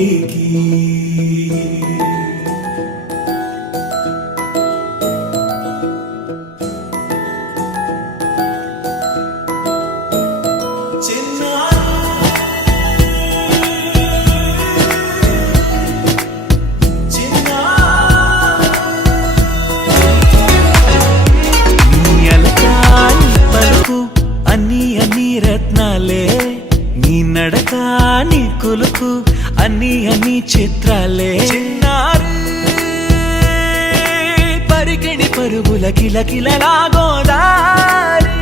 ఇంటికి. రత్నాలే నీ నడక నీ కులుకు అన్ని అన్ని చిత్రాలే. చిన్నారు పరికిణి పరుగుల కిలకిలలా గోదారి